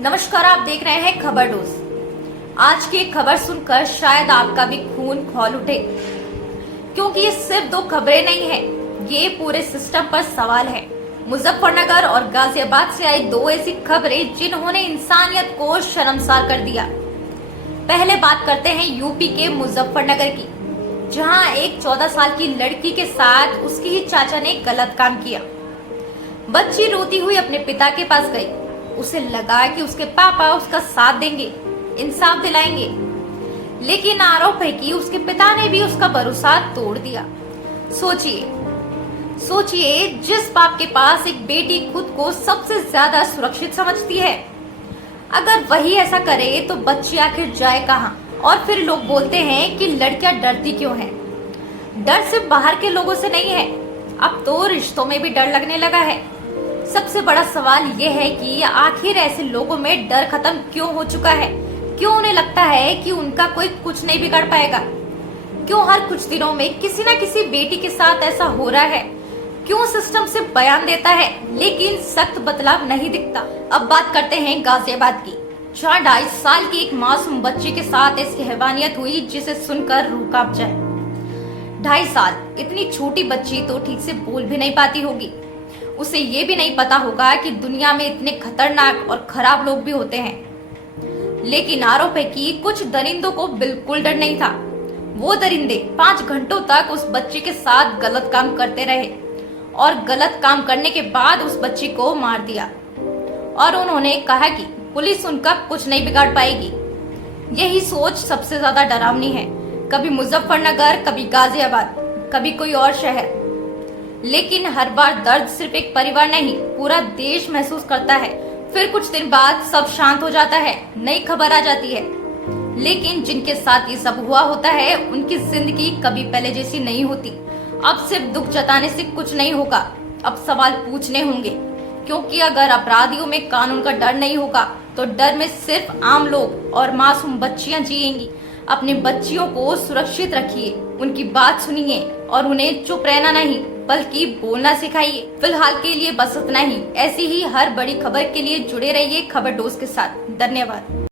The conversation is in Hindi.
नमस्कार, आप देख रहे हैं खबर डोज। आज की खबर सुनकर शायद आपका भी खून खौल उठे, क्योंकि ये सिर्फ दो खबरें नहीं है, ये पूरे सिस्टम पर सवाल है। मुजफ्फरनगर और गाजियाबाद से आई दो ऐसी खबरें जिन्होंने इंसानियत को शर्मसार कर दिया। पहले बात करते हैं यूपी के मुजफ्फरनगर की, जहां एक 14 साल की लड़की के साथ उसकी ही चाचा ने गलत काम किया। बच्ची रोती हुई अपने पिता के पास गई। उसे लगा कि उसके पापा उसका साथ देंगे, इंसाफ दिलाएंगे, लेकिन आरोप है कि उसके पिता ने भी उसका भरोसा तोड़ दिया। सोचिए, जिस बाप के पास एक बेटी खुद को सबसे ज्यादा सुरक्षित समझती है, अगर वही ऐसा करे तो बच्ची आखिर जाए कहां? और फिर लोग बोलते हैं कि लड़कियां डरती क्यों हैं? डर सिर्फ बाहर के लोगों से नहीं है, अब तो रिश्तों में भी डर लगने लगा है। सबसे बड़ा सवाल ये है कि आखिर ऐसे लोगों में डर खत्म क्यों हो चुका है? क्यों उन्हें लगता है कि उनका कोई कुछ नहीं बिगाड़ पाएगा? क्यों हर कुछ दिनों में किसी न किसी बेटी के साथ ऐसा हो रहा है? क्यों सिस्टम से बयान देता है लेकिन सख्त बदलाव नहीं दिखता? अब बात करते हैं गाजियाबाद की, जहाँ 2.5 साल की एक मासूम बच्ची के साथ ऐसी हैवानियत हुई जिसे सुनकर रूह कांप जाए। 2.5 साल, इतनी छोटी बच्ची तो ठीक से बोल भी नहीं पाती होगी। उसे ये भी नहीं पता होगा कि दुनिया में इतने खतरनाक और खराब लोग भी होते हैं। लेकिन आरोप है कि कुछ दरिंदों को बिल्कुल डर नहीं था। वो दरिंदे 5 घंटों तक उस बच्ची के साथ गलत काम करते रहे और गलत काम करने के बाद उस बच्ची को मार दिया। और उन्होंने कहा कि पुलिस उनका कुछ नहीं बिगाड़ पाएगी। यही सोच सबसे ज्यादा डरावनी है। कभी मुजफ्फरनगर, कभी गाजियाबाद, कभी कोई और शहर, लेकिन हर बार दर्द सिर्फ एक परिवार नहीं, पूरा देश महसूस करता है। फिर कुछ दिन बाद सब शांत हो जाता है, नई खबर आ जाती है। लेकिन जिनके साथ ये सब हुआ होता है, उनकी जिंदगी कभी पहले जैसी नहीं होती। अब सिर्फ दुख जताने से कुछ नहीं होगा, अब सवाल पूछने होंगे, क्योंकि अगर अपराधियों में कानून का डर नहीं होगा तो डर में सिर्फ आम लोग और मासूम बच्चियां जिएंगी। अपने बच्चियों को सुरक्षित रखिए, उनकी बात सुनिए और उन्हें चुप रहना नहीं बल्कि बोलना सिखाइए। फिलहाल के लिए बस इतना ही। ऐसी ही हर बड़ी खबर के लिए जुड़े रहिए खबर डोज के साथ। धन्यवाद।